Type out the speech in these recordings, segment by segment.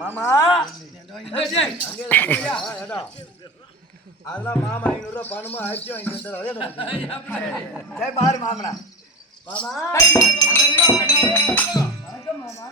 மாமா அதெல்லாம் மாமா 500 ரூபாய் பணமும் அரிசி வாங்கி சரி பாரு மாமனா மாமா வணக்கம் மாமா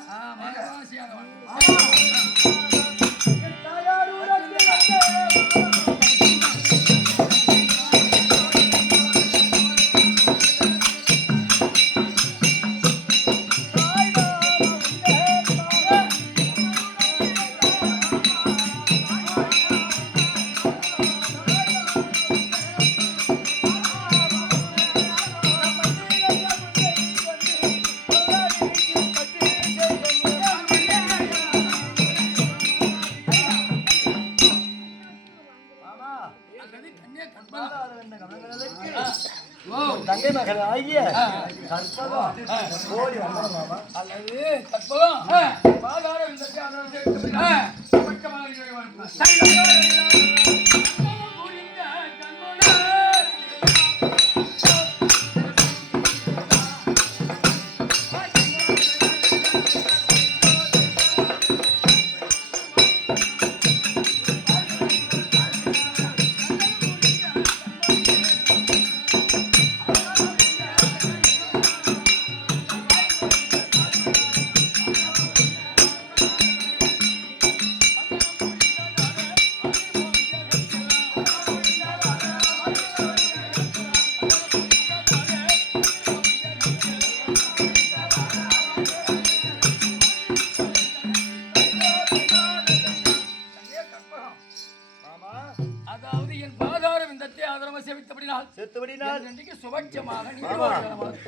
தங்கை மகள் ஆகிய கற்பகம் ஓடி வந்தாமா அல்லது கற்பகம் பாதார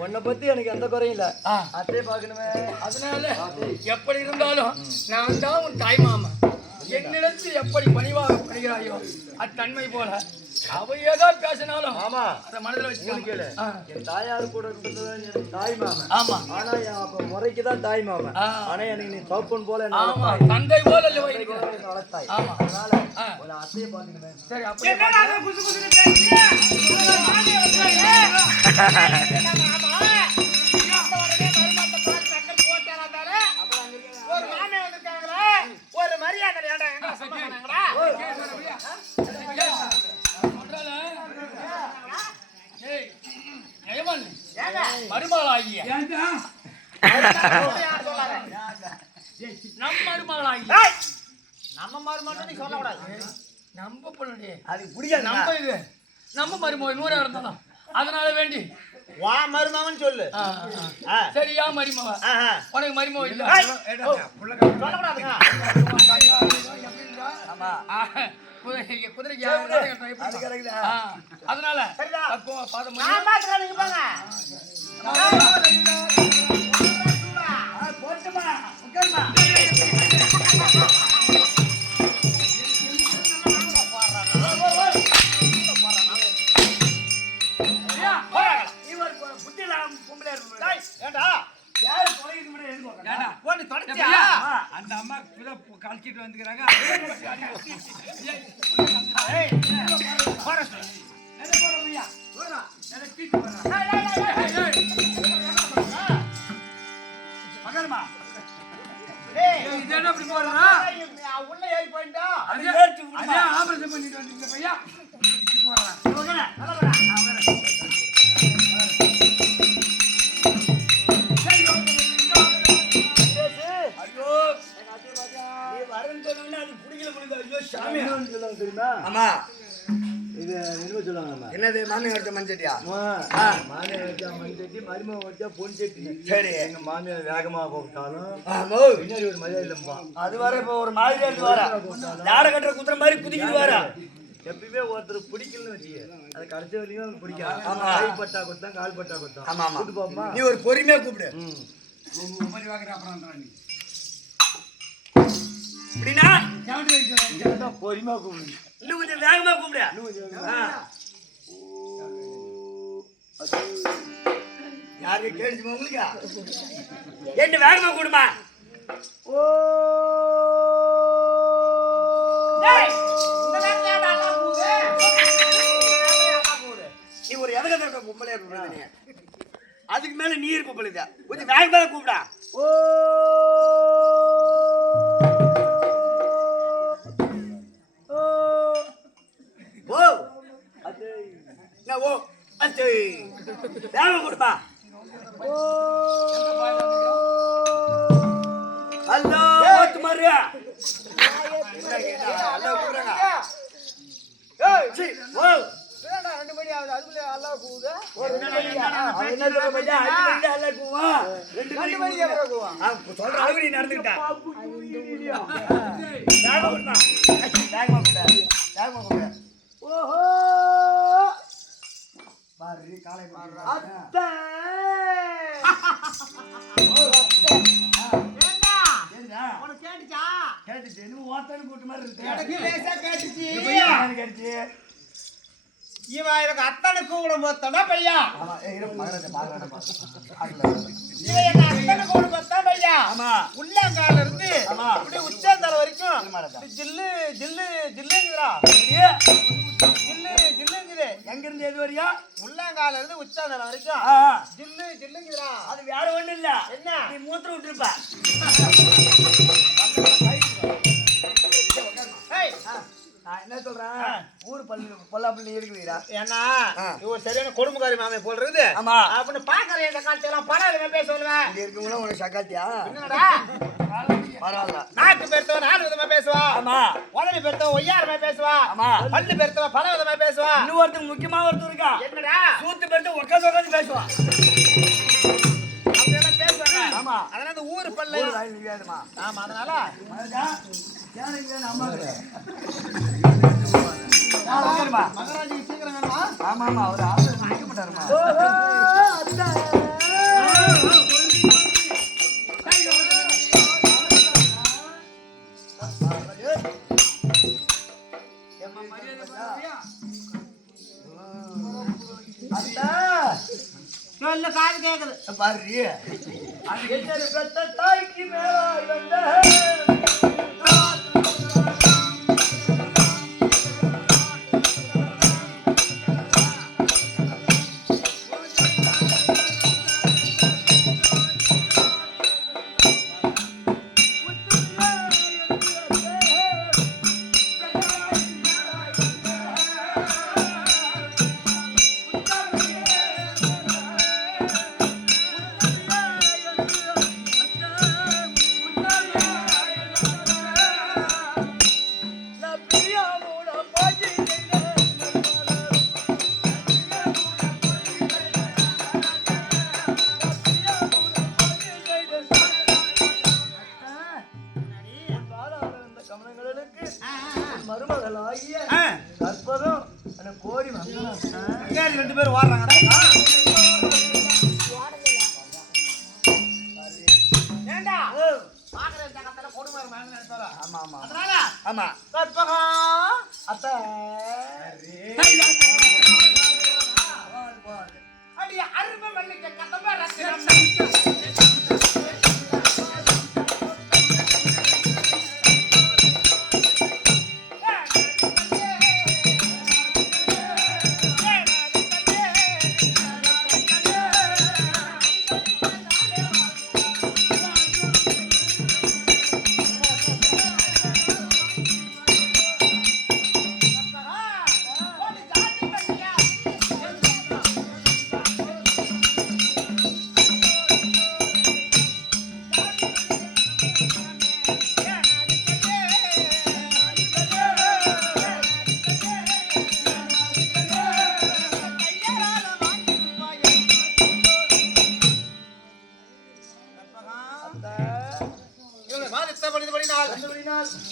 உன்னை பத்தி எனக்கு எந்த குறையும் இல்ல அத்தையே பாக்கணுமே அதனால எப்படி இருந்தாலும் நான் தான் உன் தாய் மாமா என்னிடத்தில் எப்படி பணிவாக பணிகிறாயோ அத்தன்மை போல அவையதான் பேசினாலும் ஆமா அத மனதில் வச்சு என் தாயாரு கூட இருந்தது தாய் மாமன் ஆமா ஆனா அப்ப முறைக்குதான் தாய் மாமன் ஆனா எனக்கு நீ தோப்பன் போல ஆமா தந்தை போல வளர்த்தாய் ஆமா அதனால உன் அத்தையை பாக்கணுமே சரி அப்படி ஒரு மரியாதை மருமகளாகிய நம் மருமகளாகிய நம்ம மருமகன் நீ சொல்லக்கூடாது நம்ம பொண்ணுடைய அது புரியாது நம்ம இது நம்ம மருமகன் 100 இருந்தாலும் அதனால வேண்டி வா மருமகன் சொல்லு சரியா மருமக உனக்கு மருமக இல்ல சொல்லக்கூடாதுங்க குதிரைக்கு அதனால அந்த அம்மா கழிச்சிட்டு வந்துக்கிறாங்க உள்ள ஏறி போயிட்டா ஆபரேஷன் பண்ணிட்டு வந்து பையா ஆமா இது என்ன சொல்லுவாங்க என்னது மாமியார் வச்ச மண்சட்டியா மாமியார் வச்சா மண்சட்டி மருமகன் வச்சா பொன் சட்டி சரி எங்க மாமியார் வேகமா போட்டாலும் பின்னாடி ஒரு மரியாதை இல்லம்பா அது வர இப்ப ஒரு மாதிரியா இருக்கு வர யார கட்டுற குத்துற மாதிரி குதிக்குது வர எப்பயுமே ஒருத்தர் பிடிக்கலன்னு வச்சுக்க அது கடைசி வரைக்கும் பிடிக்காது கை பட்டா கொத்தான் கால் பட்டா கொத்தான் ஆமா ஆமா நீ ஒரு பொறுமையா கூப்பிடு அப்படின்னா பொறுமையா கூப்பிடு இன்னும் கொஞ்சம் வேகமா கூப்பிடு யாருக்கு கேடுச்சுமா உங்களுக்கு என்ன வேகமா கூடுமா நீ ஒரு எதக பொம்பளை அதுக்கு மேல நீர் பொம்பளைதா கொஞ்சம் வேகமா கூப்பிடா அச்சே வேகம் கொடுப்பா. ஹலோ ஓத்துமாரு ஹலோ கூப்பிடுறாங்க. சீ ஓ ரெண்டு மணி ஆகுது அதுக்குள்ள அல்லாஹ் கூவுது ரெண்டு மணிக்கு சொல்ற அளவுக்கு நீ நடந்துக்கிட்ட. ஓஹோ பாரு காலை அத்தை கேட்டுச்சு இன்னும் ஓத்தன்னு கூட்டு மாதிரி இருக்கு. கேட்டுச்சு இவன் எனக்கு அத்தனை கூப்பிடும் போத்தான் பையா. ஆமா மகராஜா இவன் என்ன அத்தனை கூப்பிடும் போத்தான் பையா. ஆமா உள்ளங்கால இருந்து ஆமா அப்படியே உச்சந்தலை வரைக்கும் ஜில்லு ஜில்லு ஜில்லுங்குறா. ஜில்லு ஜில்லுங்குது. எங்க இருந்து எது வரையா? உள்ளங்கால இருந்து உச்சந்தலை வரைக்கும் ஜில்லு ஜில்லுங்குறா. அது வேற ஒண்ணு இல்ல. என்ன நீ மூத்திரம் விட்டுருப்ப. நான் என்ன சொல்றேன் ஊர் பொல்லாப்பள்ளி இருக்குதுடா. ஏன்னா இவ சரியான கொடுமைக்காரி மாமே போல் இருக்குது. ஆமா அப்படின்னு பாக்குறேன் இந்த காலத்துல படம் பேச சொல்லுவேன். இங்க இருக்கவங்க உனக்கு சக்காத்தியா? என்னடா பரவாயில்ல. நாக்கு பெருத்தவ 4 விதமா பேசுவா. ஆமா உதவி பெருத்தவ ஒய்யாரமா பேசுவா. ஆமா பல்லு பெருத்தவ பல விதமா பேசுவா. இன்னும் ஒருத்தர் முக்கியமா ஒருத்தர் இருக்கா. என்னடா சூத்து பெருத்து உட்காந்து பேசுவா. அப்படியெல்லாம் பேசுவாங்க. ஆமா அதனால இந்த ஊரு பல்ல வேணுமா? ஆமா அதனால மகராஜி சீக்கிரம் வேணுமா? ஆமா ஆமா அவர் ஆளு வாங்கிப்பட்டாருமா. சொல்ல காது கேக்குது பாரு பெத்த தாய்க்கு மேலாய் வந்த மருமகளாகிய கற்பகம் கோடி வந்தாங்க. 2 பேர் ஓடுறாங்க. ஏண்டா பாக்குறேன் ஜகத்துல கொடுமை மாங்க நினைச்சறா. ஆமா ஆமா அதனால ஆமா கற்பகம் அத்தை அடி அருமை மல்லிகை கதம்ப ரத்தினம்.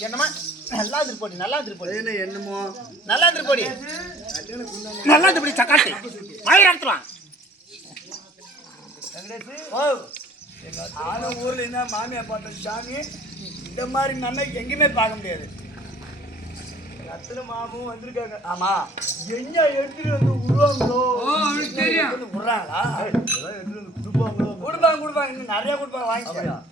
என்னமா நல்லா திருப்போடி நல்லா திருப்போடி என்னமோ நல்லா திருப்போடி நல்லா திருப்போடி சக்காத்தி மயிர் எடுத்துவான். ஓ ஆனா ஊர்ல என்ன மாமியா பார்த்த சாமி இந்த மாதிரி நம்ம எங்கேயுமே பார்க்க முடியாது. அத்தனை மாமும் வந்திருக்காங்க. ஆமா எங்க எடுத்துட்டு வந்து விடுவாங்களோ விடுறாங்களா? எடுத்துட்டு வந்து கொடுப்பாங்களோ கொடுப்பாங்க இன்னும் நிறைய கொடுப்பாங்க வாங்கிக்கலாம்.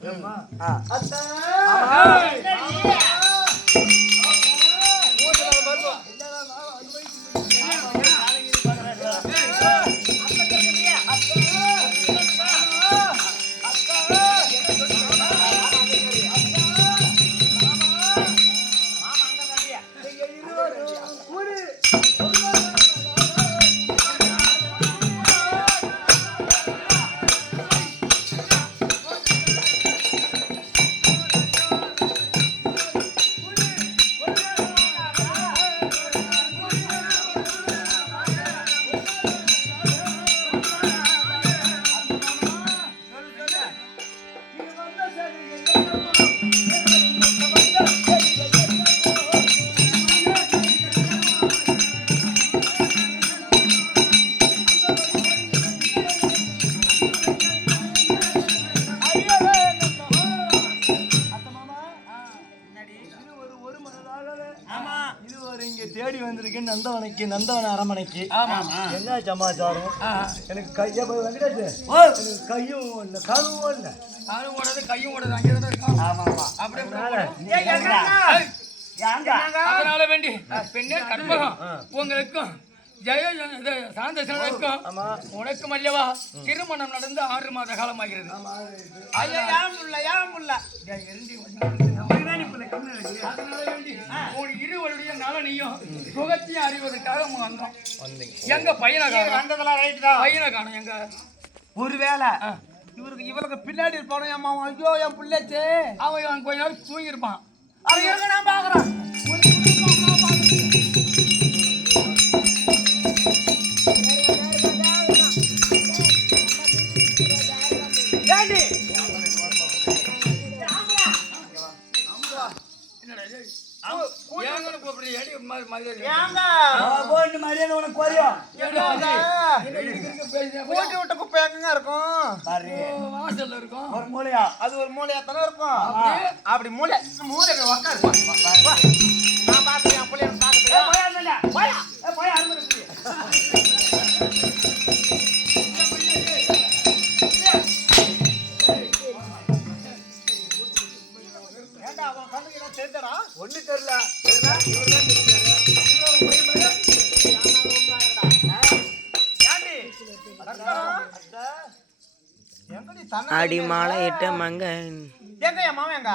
இங்க தேடி வந்திருக்கேன் நந்தவன அரமனைக்கு. ஆமா. என்ன சமாச்சாரம்? எனக்கு கையை போய் வெங்கடாச்சு, எனக்கு கையும் இல்லை காலும் இல்லை. காலும் ஓடாது கையும் ஓடாது, அங்கே தான் இருக்கும். அதனால வேண்டி பெண்ணே கற்பகம் உங்களுக்கும் சாந்தசனுக்கும் உனக்கும் அல்லவா திருமணம் நடந்து 6 மாத காலமாகிறது. இருவருடைய நலனையும் சுகத்தையும் அறிவதற்காக வந்தோம். எங்க பையனை காணும் எங்க ஒருவேளை இவருக்கு பின்னாடி இருப்பானோ அம்மா, ஐயோ என் பிள்ளைச்சு அவன் கொஞ்ச நேரம் தூங்கியிருப்பான். அது நான் பாக்குறேன். ஒரு மூலையா அது ஒரு மூலையா தானே இருக்கும். அப்படி மூலை நான் பாக்குறேன் பிள்ளைய ஒண்ணு தெரியல. அடி மாலை இட்ட மங்க எங்க என் மாமன் எங்க?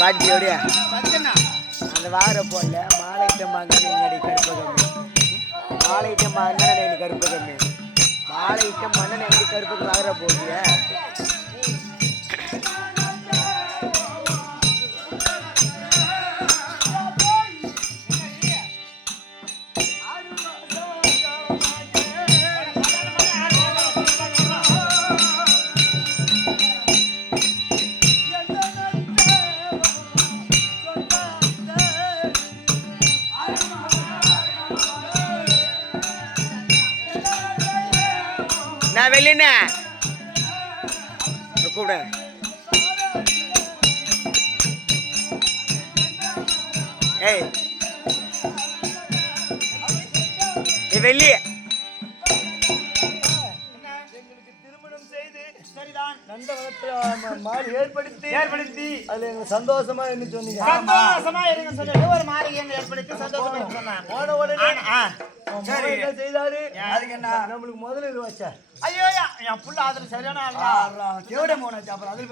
வாட்சியோடைய அந்த வார போல மாலையிட்ட மங்கடி கருப்பகமே, மாலையிட்ட மன்னனை கருப்பகமே, மாலையிட்ட மன்னனை கருப்புக்கு வார போலிய நான் வெளியின கூட ஏய் வெளியே திருமணம் செய்து சரிதான் நந்தவனத்துல மாறி ஏற்படுத்தி அதுல எங்களுக்கு சந்தோஷமா என்ன சொன்னீங்க? சந்தோஷமா இருங்க சொல்லிட்டு ஒரு மாளிகை ஏற்படுத்தி சந்தோஷமா சொன்னாங்க. போன உடனே சரி என்ன செய்தாரு? அதுக்கு என்ன நம்மளுக்கு முதல்ல இது வச்சா ஐயோ என் புள்ள அதுல சரியான ஆளா தேவட மோனாச்சு. அப்புறம் அதுல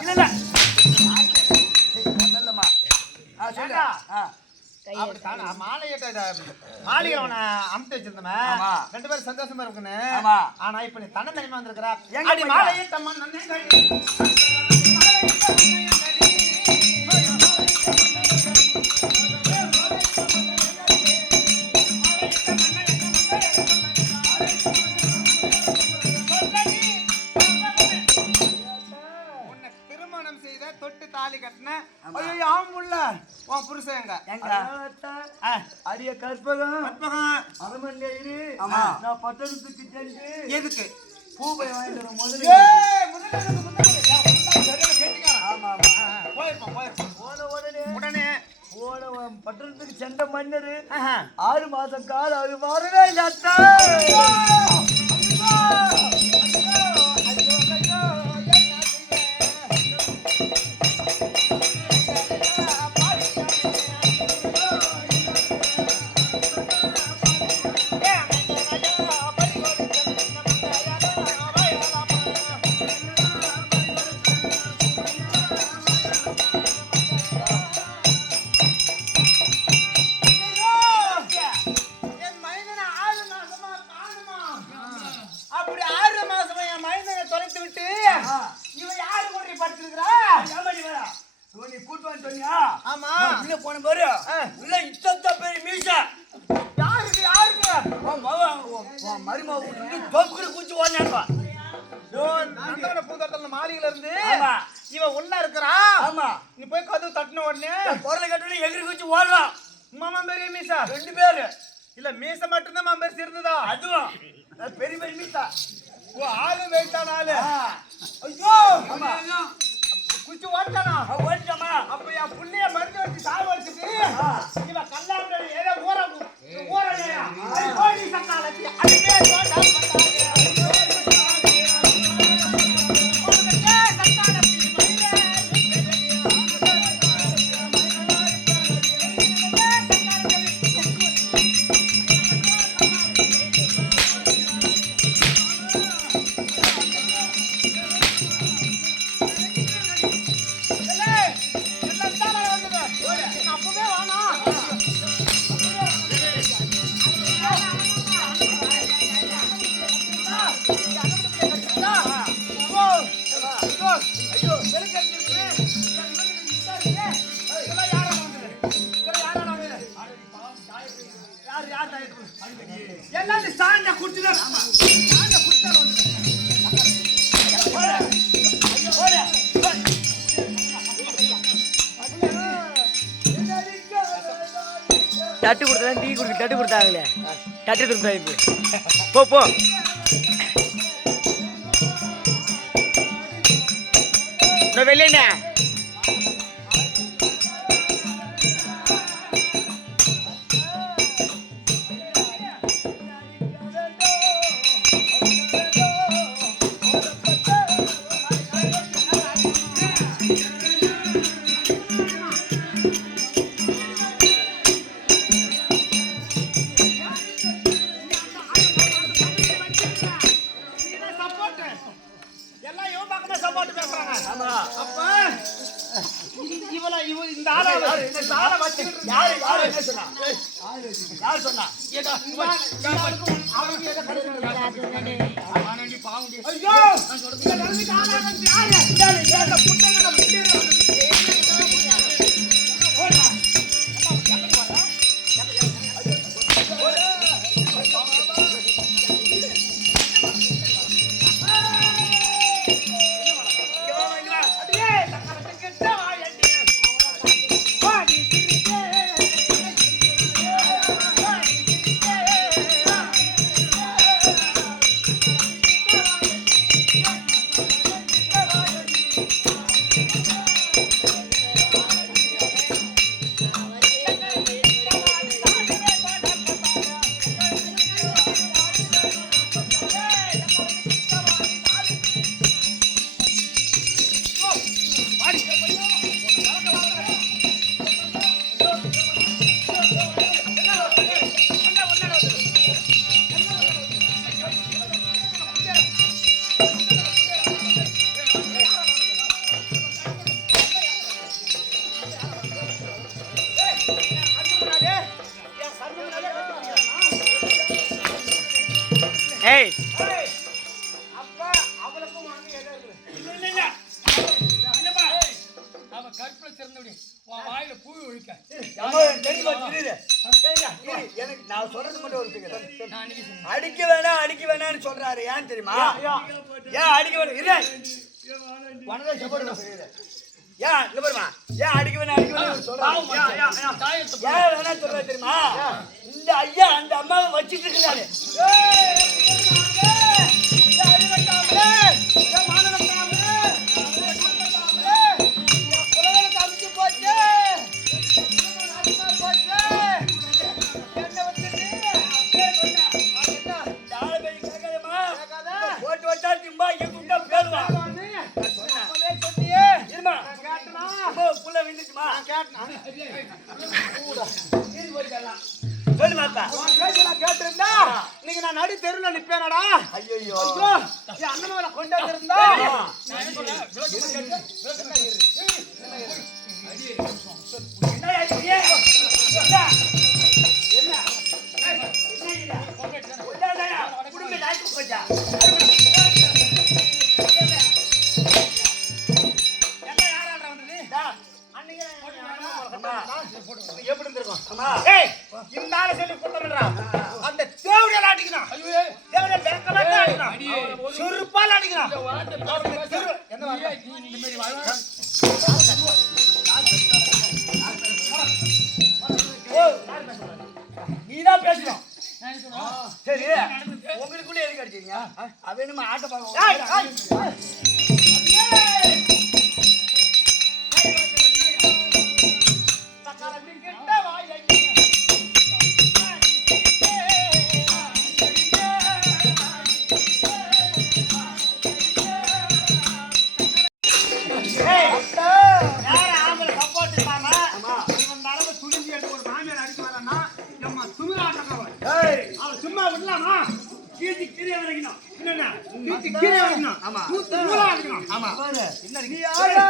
இல்ல இல்ல நல்லம்மா சொல்லுங்க. மாளிகை அவனை அமுத்து வச்சிருந்தவன் 2 பேரும் சந்தோஷமா இருக்குன்னு. ஆனா இப்ப நீ தன்னை தனிமா வந்திருக்கிறா. மாலையை திருமணம் செய்த தொட்டு தாலி கட்டின ஐயோ ஆம்புள்ள உன் புருஷன் எங்க அரிய கற்பகம் அரமனை நான் பட்டணத்துக்கு சென்று எதுக்கு பூவை வாங்கிட்டு முதல்ல உடனே பட்டணத்துக்கு சென்ற மன்னர் 6 மாசம் காலம் அது வரவே இல்லாட்டா. அப்படி 6 பாரு இல்ல இத்தத்த பெரிய மீசா யாருக்கு யாருக்கு மருமக தொப்புக்கு குச்சி ஓடினாடுவா நந்தவன பூந்தோட்டத்துல மாளிகையில இருந்து ஆமா. இவன் உள்ள இருக்கிறா ஆமா நீ போய் கதவு தட்டின உடனே குரலை கட்டணும் எகிரி குச்சி ஓடுறான் மாமா பெரிய மீசா 2 பேரு இல்ல மீச மட்டும்தான் மாமா பெருசு இருந்ததா அதுவும் பெரிய பெரிய மீசா ஓ ஆளு வெயிட்டான ஆளு ஐயோ குச்சி ஓட்டானா ஓடிட்டாமா அப்ப என் புள்ளைய மருந்து வச்சு சாவ வச்சுட்டு இவன் கல்லாண்டை ஏதோ ஊரலையா கோடி சத்தாலத்தி அதுவே எல்லாரும் சாண்ட குடுத்துனா சாண்ட குடுத்தா தட்டு கொடுத்தா டீ குடிக்க தட்டு கொடுத்தாங்களே தட்டு திரும்ப போ போ வெளியே ஏய் அப்பா அவளுக்கும் வாங்கி எதோ இல்ல அவ கற்பனை திறந்தபடி உன் வாயில பூ ஒழிக்க எனக்கு நான் சொல்றது மட்டும் ஒரு சிக்கல். நான் அன்னைக்கு சொன்னேன். அடிக்க வேணாம்னு சொல்றாரு ஏன் தெரியுமா? ஏன் அடிக்க வேணும்? இல்ல வனதா சப்போர்ட் செய்யற. ஏன் இல்ல பாருமா? ஏன் அடிக்க வேணாம்னு சொல்றாரு? ஏன் வேணா சொல்றாரு தெரியுமா? இந்த ஐயா அந்த அம்மாவை வச்சிட்டு இருக்காரு. நீங்க நான் நடு தெருல நிப்பேனடா. ஐயோ அண்ணன் கொண்டாந்து இருந்தா எப்படி இருந்திருக்கும்? ஆமா. ஏய், இந்த ஆளை சொல்லி குத்தம்ன்றா. அந்த தேவடியால அடிக்கணும். ஐயோ தேவடியால வேக்கமா அடிக்கணும். சுருப்பால அடிக்கணும். இந்த வார்த்தை பேச என்ன வார்த்தை? இந்த மாதிரி வாழ்வா நீதான் பேசணும். நான் சொல்றேன் சரி உங்களுக்குள்ள எதுக்கு அடிச்சீங்க? அவன் என்னமா ஆட்ட ஏய், பாக்க ஏய். சும்மா விடலாமா? கீழ்ச்சி கீழே வரைக்கணும். என்னென்ன? கீழ்ச்சி கீழே வரைக்கணும். ஆமா. நூலா அடிக்கணும். ஆமா. நீ யாரா?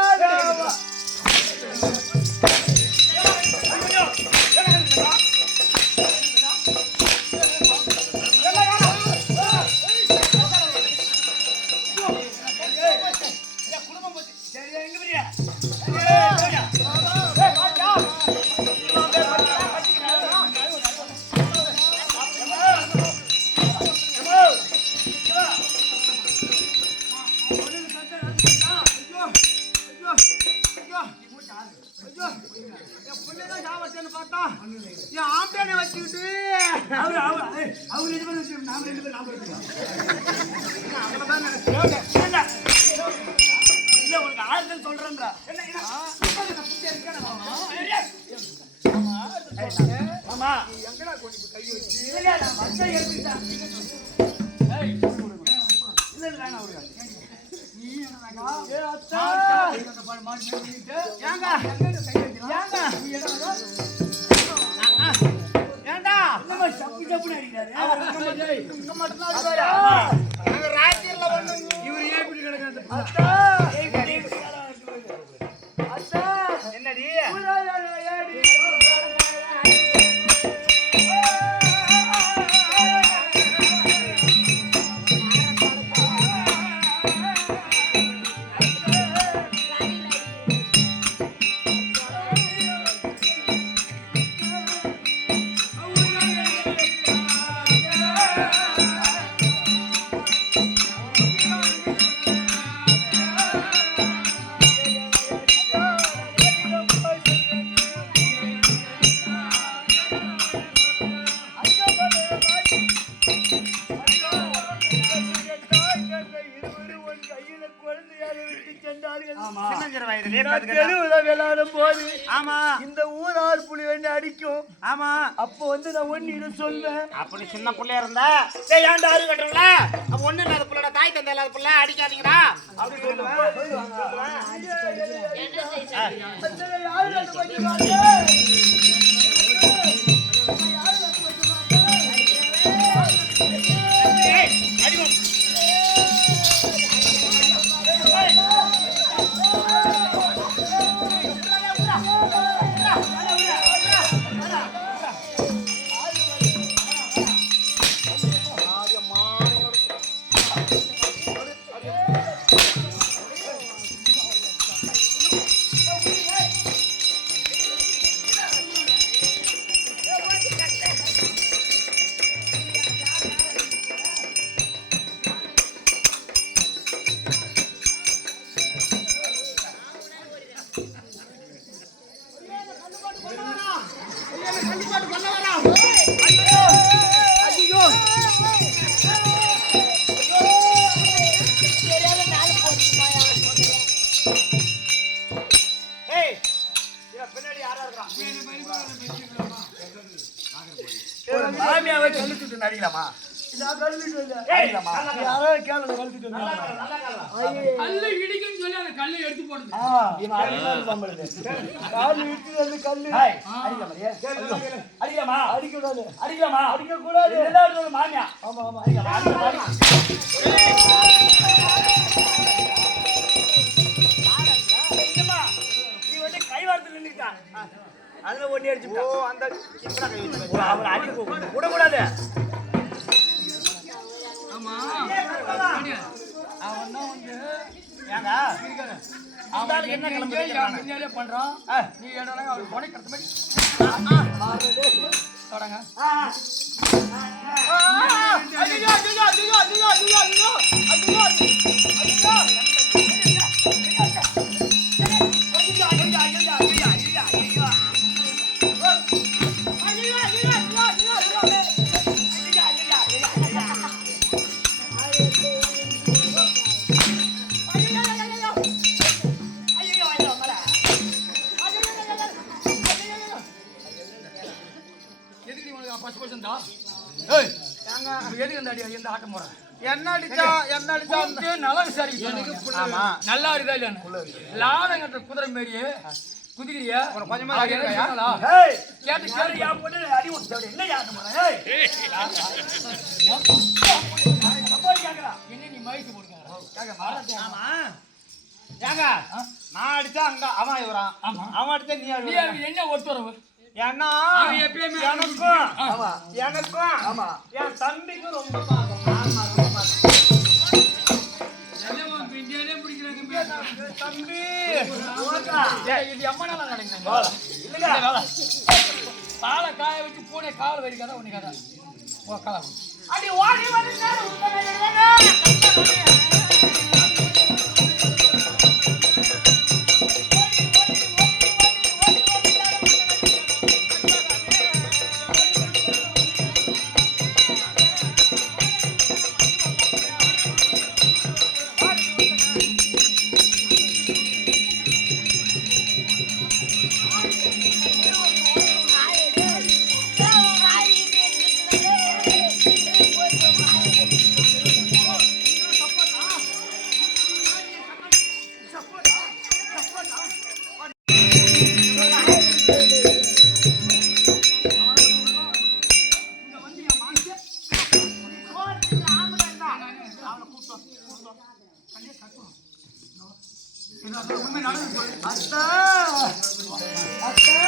என்னடி? சின்னஞ்சிறு வயதிலே பாத்துக்கிட்டா. விளையாடும் போது ஆமா இந்த ஊரார் புலி வந்து அடிக்கும். ஆமா அப்போ வந்து நான் ஒண்ணு இதை சொல்வேன். அப்படி சின்ன புள்ளையா இருந்தா டேய் ஏன்டா அரு கட்டுறல அப்ப ஒண்ணு இல்லாத புள்ளடா தாய் தந்தை இல்லாத புள்ள அடிக்காதீங்கடா அப்படி சொல்லுவேன். மாமியாவை கழுத்துட்டு நடிக்கலாமா? அடிக்கலாமா? யாராவது கேளுங்க, கழுத்துட்டு கல்லு இடிக்குன்னு சொல்லி அந்த கல்லை எடுத்து போடுது அடிக்கலாமா? அடிக்கலாமா? அடிக்கக்கூடாது. மாமியா ஆமா ஆமா நீ வந்து கை வார்த்தை நின்றுட்டான். அதுல ஒண்ணி அடிச்சு அந்த அவர் அடிக்க விடக்கூடாது. ஆமா அவன் தான் வந்து ஏங்க அவன் என்ன கிளம்பி பண்றான் நீ ஏடா அவன் கொலை கடத்த மாதிரி தொடங்க. ஆ. ஐயோ ஐயோ ஐயோ ஐயோ ஐயோ ஐயோ ஐயோ எதுக்கு உனக்கு ஃபர்ஸ்ட் பர்சன் தான்? ஏய் எதுக்கு இந்த அடி எந்த ஆட்டம் போற? என்ன அடிச்சா கூப்பிட்டு நல்லா விசாரிக்க ஆமா. நல்லா இருக்குதா இல்லையா? லாடங்கட்ட குதிரை மாரியே குதிக்கிறியா? கொஞ்சமா அது என்ன கேட்கலையா? சொன்னதா? ஏய், கேட்டு கேட்டு யாரு என் பொண்ணுல அடி விட்டு என்ன யாரு போறேன்? ஏய், சப்போர்ட் கேக்குறா. என்ன நீ மயத்து போடுங்க ஆமா. ஏங்க நான் அடிச்சா அங்க அவன் இவரான். ஆமா. அவன் அடிச்சா நீ நீ அழுவ. அவனுக்கு என்ன ஒத்துறவு? ஏன்னா அவன் எப்பயுமே எனக்கும் ஆமா. எனக்கும் ஆமா. என் தம்பிக்கும் ரொம்ப பாசம். ஆமா, ரொம்ப பாசம். தம்பி உனக்கா? இது எம்மனால நடக்குது. இல்லங்க. பாலை காய வச்சு பூனை காவல் வரிக்காத உனக்கு கதை. ஓ காலம். அடி ஓடி வந்து உண்மை நடந்து போய் அத்தா அத்தா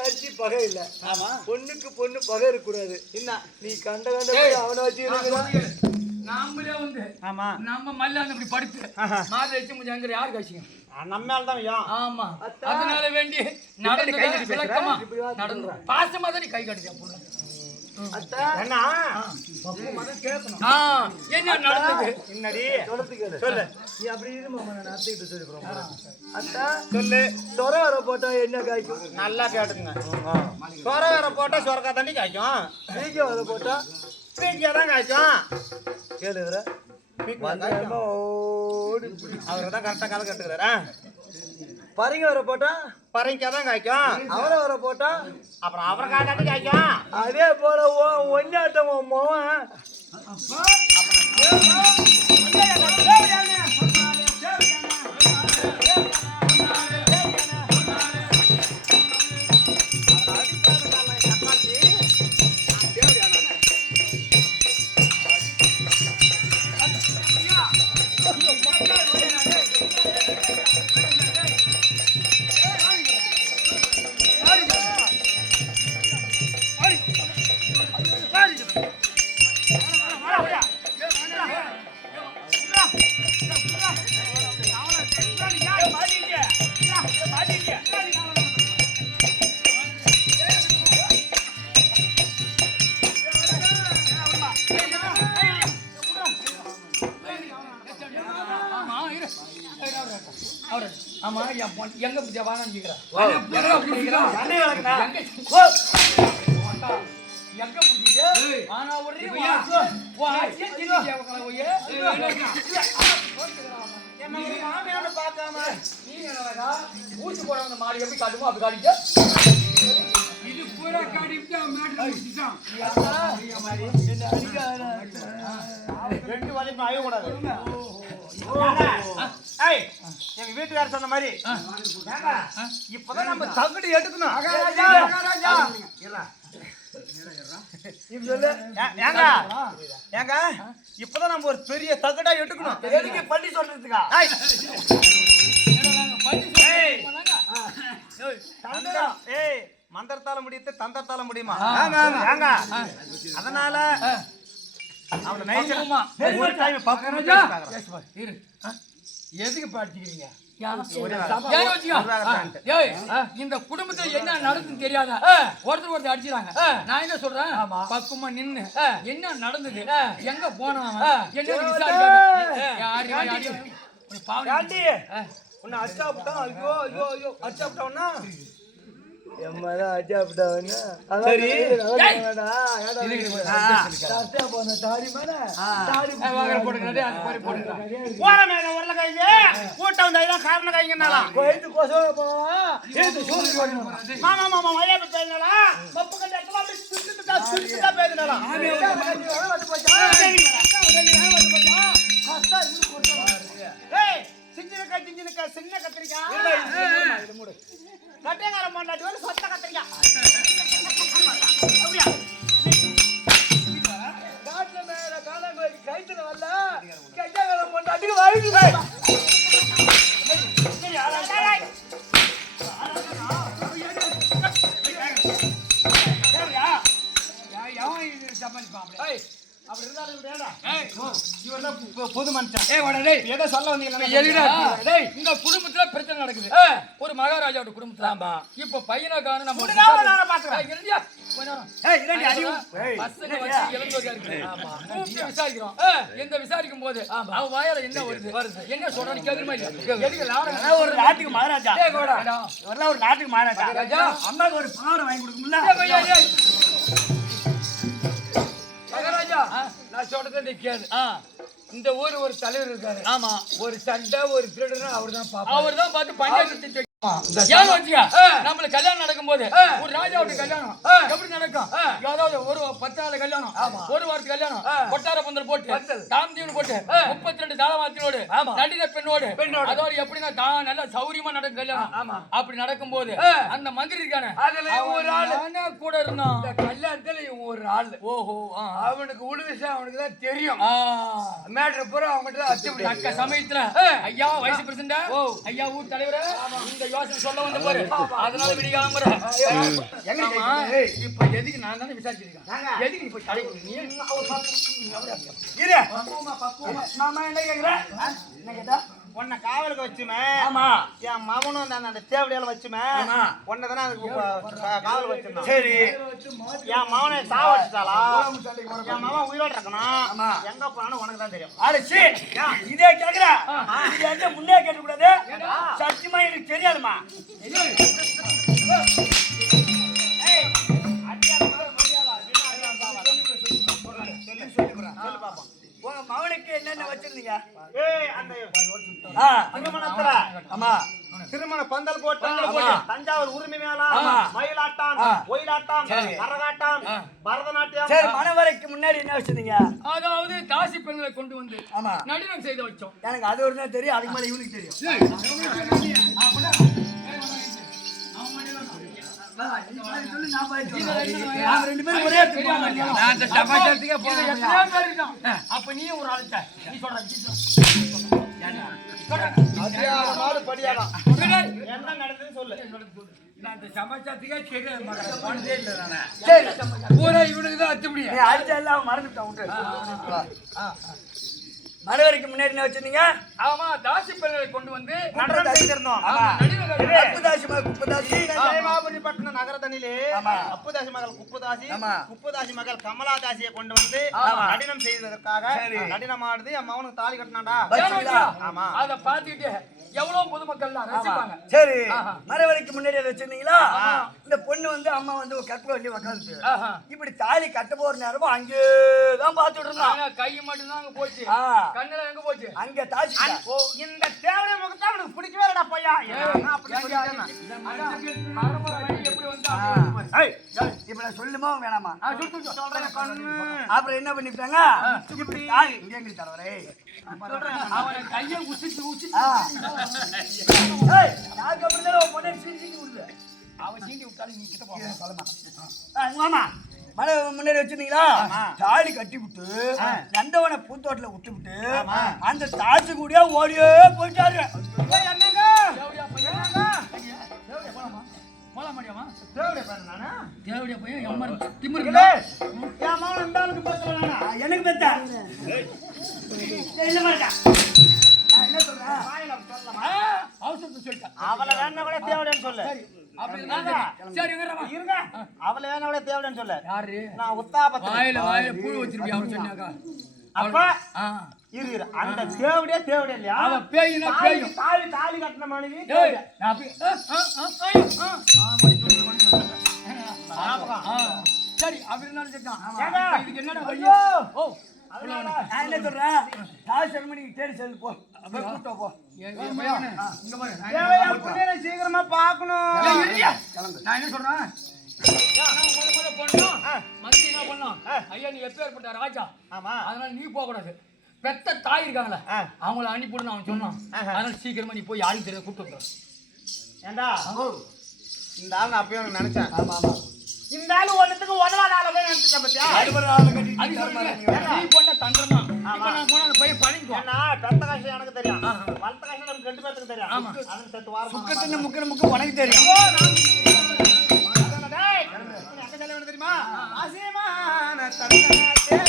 அரிசி பகை இல்ல. ஆமா. பொண்ணுக்கு பொண்ணு பகை இருக்க கூடாது. என்ன நீ கண்ட போய் அவனை வச்சு நாமளே வந்து ஆமா. நம்ம மல்லாந்து இப்படி படுத்து மாதிரி வச்சு முடியாங்கிற யாரு காசிக்கும்? நம்ம மேல தான் ஐயா. ஆமா. அதனால வேண்டி நடந்து கை கட்டி விளக்கமா பேசுற? நடந்து பாசமா தான் நீ கை கட்டியா பொண்ணு. அத்தா என்ன ஆ, என்ன நடந்தது? என்னடி சொல்றது கேளு. சொல்லு. நீ அப்படி இரு மாமா, நான் அத்தைகிட்ட சொல்லி போறேன். அத்தா சொல்லு. சொர வர போட்டா என்ன காய்க்கும்? நல்லா கேட்டுங்க. சொர வேற போட்டா சொரக்கா தண்ணி காய்க்கும். பீக்க வர போட்டா பீக்கியா தான் காய்க்கும். கேளு இவரை. வந்தாயமா ஓடி அவரை தான் கரெக்டா கால கட்டுக்கிறாரா? பரிங்க வர போட்டா பறைக்கா தான் காய்க்கும். அவரை வர போட்டா அப்புறம் அவரை காட்டாட்டி காய்க்கும். அதே போல ஒன்னாட்டம் மோவன் ஆமா, இரு. அவரு ஆமா, என் பொண்ணு எங்க புடிச்சா வாங்கன்னு கேக்குறா. வா. எங்க புடிக்கிறா? அண்ணே வளர்க்கணா. எங்க புடிச்சிட்டு ஆனா ஒரே வா சின்ன போய் என்ன ஒரு மாமியான்னு பார்க்காம நீ என்னடா ஊசி போட வந்த மாடி எப்படி காட்டுமோ அப்படி காட்டிட்டு இது பூரா ரெண்டு வலிப்பு அழக்கூடாது. ஏய், எங்க வீட்டுக்காரர் சொன்ன மாதிரி ஏங்க, இப்பதான் நம்ம தகுதி எடுக்கணும். ஏங்க ஏங்க இப்பதான் நம்ம ஒரு பெரிய தகடா எடுக்கணும். எதுக்கு பண்ணி சொல்றதுக்கா? ஏய், மந்திரத்தால முடியுது, தந்திரத்தால முடியுமா? ஏங்க அதனால அவனை நைச்சமா ஒரு டைம் எதுக்கு பாடிக்கிறீங்க? இந்த குடும்பத்துல என்ன நடக்குன்னு தெரியாதா? ஒருத்தர் அடிச்சுறாங்க. நான் என்ன சொல்றேன், பக்குமா நின்னு என்ன நடந்தது, எங்க போனான், என்ன உன்னை அச்சாப்பிட்டான். ஐயோ ஐயோ ஐயோ அச்சாப்பிட்டான்னா சின்ன கத்திரிக்காய் கட்டைக்காரம் பண்ணாட்டி வந்து சொத்த கத்திரிக்காய் காட்டுல மேல காலம் கைத்துல வரல கட்டைக்காரம் பண்ணாட்டி வாங்கி அப்படி இருந்தாலும் பொது மனுஷன் ஏதோ சொல்ல வந்தீங்க. இந்த குடும்பத்துல பிரச்சனை நடக்குது. ஒரு மகாராஜாவோட குடும்பத்துல இப்ப பையனை காண நம்ம விசாரிக்கிறோம். எந்த விசாரிக்கும் போது அவன் வாயால என்ன வருது, என்ன சொல்றான்னு கேக்குறமா இல்லையா? ஒரு நாட்டுக்கு மகாராஜா, ஒரு நாட்டுக்கு மகாராஜா அம்மாவுக்கு ஒரு பாடம் வாங்கி கொடுக்கும்ல. மகாராஜா, நான் சொல்றதை கேளு. இந்த ஊர் ஒரு தலைவர் இருக்காரு. ஆமா, ஒரு சண்டை ஒரு திருடன் அவர் தான் பார்த்து பஞ்சாயத்து நம்மளுக்கு கல்யாணம் நடக்கும் போது ஒரு ராஜாவுடைய கல்யாணம் எப்படி நடக்கும்? ஏதாவது ஒரு 10 நாள் கல்யாணம், ஒரு வாரத்துக்கு கல்யாணம், கொட்டார பந்தல் போட்டு தாம்தீவன் போட்டு 32 தாளவாத்தினோடு நடின பெண்ணோடு அதோட எப்படின்னா நல்லா சௌரியமா நடக்கும் கல்யாணம். அப்படி நடக்கும் போது அந்த மந்திரி இருக்கானே ஒரு ஆளு கூட இருந்தான். கல்யாணத்துல ஒரு ஆள். ஓஹோ, அவனுக்கு உள்ள விஷயம் அவனுக்கு தான் தெரியும். மேட்ரு பூரா அவங்ககிட்ட அச்சுப்படி அக்க சமயத்துல ஐயா வைஸ் பிரசிடண்ட், ஐயா ஊர் தலைவர் இந்த யோசனை சொல்ல வந்த பாரு. அதனால விடியாம இப்ப எதுக்கு நான் தானே விசாரிச்சிருக்கேன். எதுக்கு நீ போய் தடை கொடுங்க? என்ன கேக்குறேன்? என்ன கேட்டா உன்னை காவலுக்கு வச்சுமே. ஆமா, என் மகனும் அந்த தேவடியால வச்சுமே. உன்னை தானே அதுக்கு காவல் வச்சிருந்தான். சரி, என் மகனை சாவடிச்சிட்டாளா? என் மகன் உயிரோட இருக்கணும். எங்க போனாலும் உனக்கு தான் தெரியும். அடிச்சு இதே கேக்குற. இது எந்த முன்னே கேட்க கூடாது. சத்தியமா எனக்கு தெரியாதுமா. மகனுக்கு என்னென்ன வச்சிருந்தீங்க? திருமணத்துல ஆமா, திருமண பந்தல் போட்டு தஞ்சாவூர் உரிமை மேளா, மயிலாட்டம், ஒயிலாட்டம், கரகாட்டம், பரதநாட்டியம். சரி, மணவரைக்கு முன்னாடி என்ன வச்சிருந்தீங்க? அதாவது தாசி பெண்களை கொண்டு வந்து நடினம் செய்து வச்சோம். எனக்கு அது ஒரு தான் தெரியும், அதுக்கு மேல இவனுக்கு தெரியும். அப்ப நீ ஒரு ஆளுட்ட நீ சொல்ற என்ன நடந்ததுன்னு சொல்லு. இவனுக்கு தான் அத்துப்படி அடிச்சா எல்லாம் மறந்துட்டான். மணவரைக்கு முன்னாடி என்ன வச்சிருந்தீங்க? ஆமா, தாசி பெண்களை கொண்டு வந்து நடனம் செய்திருந்தோம். அப்புதாசி மகள் குப்புதாசி, பட்டணம் நகரதனிலே அப்புதாசி மகள் குப்புதாசி, குப்புதாசி மகள் கமலாதாசியை கொண்டு வந்து நடினம் செய்வதற்காக நடினமாடுது. என் மகனுக்கு தாலி கட்டினாண்டா. ஆமா, அத பாத்துட்டு எவ்வளவு பொதுமக்கள் ரசிப்பாங்க. சரி, மணவரைக்கு முன்னாடி அதை வச்சிருந்தீங்களா? இந்த பொண்ணு வந்து அம்மா வந்து கற்ப வண்டி உட்காந்து இப்படி தாலி கட்ட போற நேரமும் அங்கேதான் பாத்துட்டு இருந்தாங்க. கை மட்டும் தான் போச்சு. கண்ணெல்லாம் எங்க போச்சு? அங்க தாசி இந்த தேவடைய முகத்தை அவனுக்கு பிடிக்கவே இல்லடா பையா நான் அப்படி சொல்லிட்டேன் எப்படி வந்தா? இப்ப நான் சொல்லுமா வேணாமா? சொல்றேன் கண்ணு அப்புறம் என்ன பண்ணிட்டாங்க? இப்படி தாலி இங்க எங்க தரவரே அவனை கையை உசிச்சு யாருக்கு அப்படிதான் பொண்ணை சீண்டி விடுது. அவன் சீண்டி விட்டாலும் நீ கிட்ட போக சொல்லமா. மாமா மலை முன்னாடி வச்சிருந்தீங்களா? தாலி கட்டி விட்டு நந்தவனை பூத்தோட்டல விட்டு விட்டு அந்த தாச்சு கூடிய ஓடியே போயிட்டாரு. என்னங்க தேவடியா பையன் போல மாட்டியாமா? தேவடைய பேர் நானா தேவடியா பையன் எம்மர் திமிரு என் மகன் இந்த ஆளுக்கு பேசுறானா எனக்கு பெத்த இல்ல மாட்டா. என்ன சொல்றேன்? அவசரத்தை சொல்லிட்டேன். அவளை வேணா கூட தேவடைன்னு சொல்லு அப்படி இருந்தா சரி எங்கடா இருங்க அவளை வேணா கூட தேவடைன்னு சொல்லு யாரு நான் உத்தாபத்து வாயில புழு வச்சிருப்பியா அவன் சொன்னாக்கா அப்ப இரு அந்த தேவடைய தேவடைய இல்லையா அவ பேயினா பேயும் தாலி தாலி கட்டின மனைவி டேய் நான் அப்படி சரி அப்படி இருந்தாலும் சரிதான். இதுக்கு என்னடா வழி? ஓ நான் என்ன சொல்றேன்? தாய் செல்மணிக்கு தேடி செல்லு போ. போய் கூட்டோ போ. இங்க பாரு தேவையா புள்ளைய சீக்கிரமா பார்க்கணும் நான் என்ன சொல்றேன்? முத பண்ணோம் மந்திரி என்ன பண்ணோம்? ஐயா நீ எப்பேற்பட்ட ராஜா, ஆமா அதனால நீ போக கூடாது. பெத்த தாய் இருக்காங்களே அவங்கள அனுப்பிவிடுன்னு அவன் சொன்னான். அதனால சீக்கிரமா நீ போய் யாரும் தெரியாது கூப்பிட்டு வந்துடு. ஏண்டா இந்த ஆள் நான் அப்பயே உனக்கு நினைச்சேன் ஆமா ஆமா. இந்த ஆளு ஒண்ணுத்துக்கு உதவாத ஆள போய் நினைச்சிட்டேன் பாத்தியா அடுபற ஆளு கட்டி அது சொல்றேன் நீ பண்ண தந்திரமா. இப்ப நான் போனா அந்த பையன் பணிக்குவான். ஏன்னா பெத்த கஷ்டம் எனக்கு தெரியும் வளர்த்த கஷ்டம் நமக்கு ரெண்டு பேருக்கு தெரியும் அதுக்கு சேர்த்து வாரம் முக்கத்துல முக்கு உனக்கு தெரியும். தெரியுமா அசீமான தந்தனே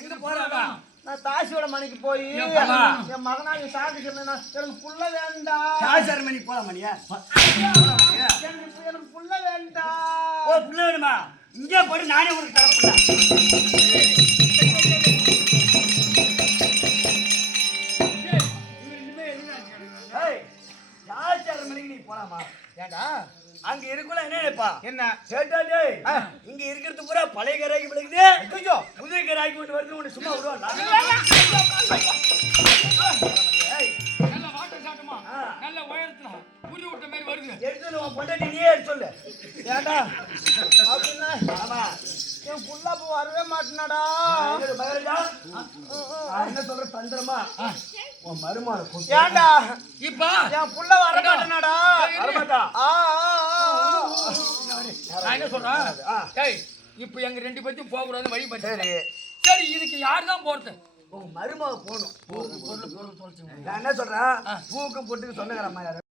எங்க போறாங்க? நான் தாசியோட மணிக்கு போய் என் மகனாக சாக்கு சொன்னா எனக்கு புள்ள வேண்டாம் தாய் செல்மணி போலாம் மணியா? எனக்கு புள்ள வேண்டாம் ஓ புள்ள வேணுமா? இங்கே போய் நானே உனக்கு தரப்புல. தாய் செல்மணிக்கு நீ போலாமா? ஏண்டா அங்க இருக்குள்ள என்ன நினைப்பா? என்ன கேட்டா டேய் இங்க இருக்கிறது பூரா பழைய கராய்க்கு விளக்குது. ஐயோ புதிய கராய்க்கு கொண்டு வருது உன்னை சும்மா விடுவான். நல்ல வாட்டர் சாட்டமா நல்ல உயரத்துல புரி விட்ட மாதிரி வருது. எடுத்து உன் பொண்டாட்டி நீயே எடுத்து சொல்லு. ஏண்டா அப்படின்னா ஆமா என் புள்ள அப்போ வரவே மாட்டேனாடா என்னது மகாராஜா? நான் என்ன சொல்றேன் தந்திரமா உன் மருமான கூப்பிட்டு. ஏண்டா இப்ப என் புள்ள வர மாட்டேனாடா வரமாட்டா. நான் என்ன சொல்றேன்? டேய் இப்ப எங்க ரெண்டு பேத்தையும் போக கூடாது வழி பண்ணி. சரி சரி இதுக்கு யார் தான் போறது? உன் மருமக போகணும். நான் என்ன சொல்றேன்? பூக்கு பொட்டுக்கு சொந்தக்காரம்மா யாரு?